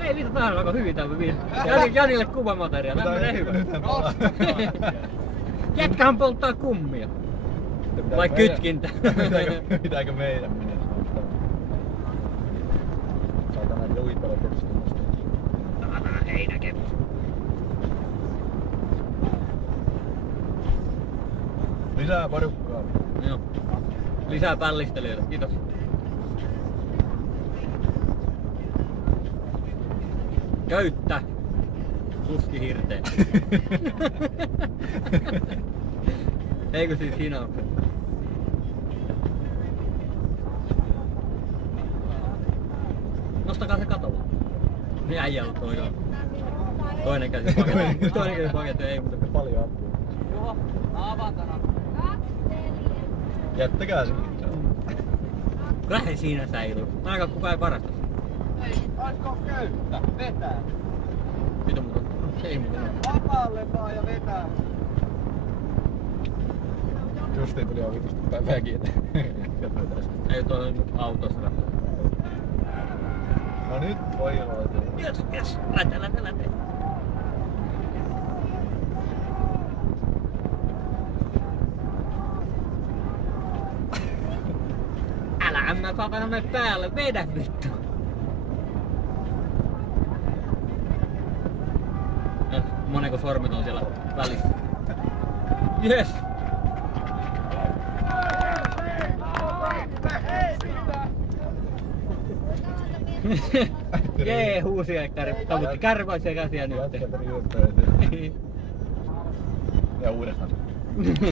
Ei vittu vähän aika hyvin tämä video. Janille kuvamateriaali, tämmönen hyvä. Jätkähän polttaa kummia. Vai kytkintä? Pitääkö meidän mennä? Saatana näitä uitella tietysti. Saatana heinäkeppi. Lisää porukkaa. Joo. Lisää pällistelijöitä, kiitos. Köyttä! Kuski hirteen. Eikö siis hinaukset? Nostakaa se katolla. Niin äijällä toi on. Toinen käsi paketti. Toinen käsi paketti, ei muuta. Paljon apua. Joo, avatana. Jättäkää se. Kyllä he siinä säilyy. Ainakaan kukaan ei parasta. Ei, oisko köyttä? Vetää. Mitä muuta? Se ei muuta. Vapaalle vaan ja vetää. Justiin tuli ovitusti väkiä. Ei tuolla nyt autossa. No nyt voi olla. Jes, läte. Älä mä saatana mene päälle, vedä vittu! Moneko sormet on siellä välissä? Jes! Jee, huusiaikkari. Tavutti kärpäisiä käsiä nyt. Ja uudestaan.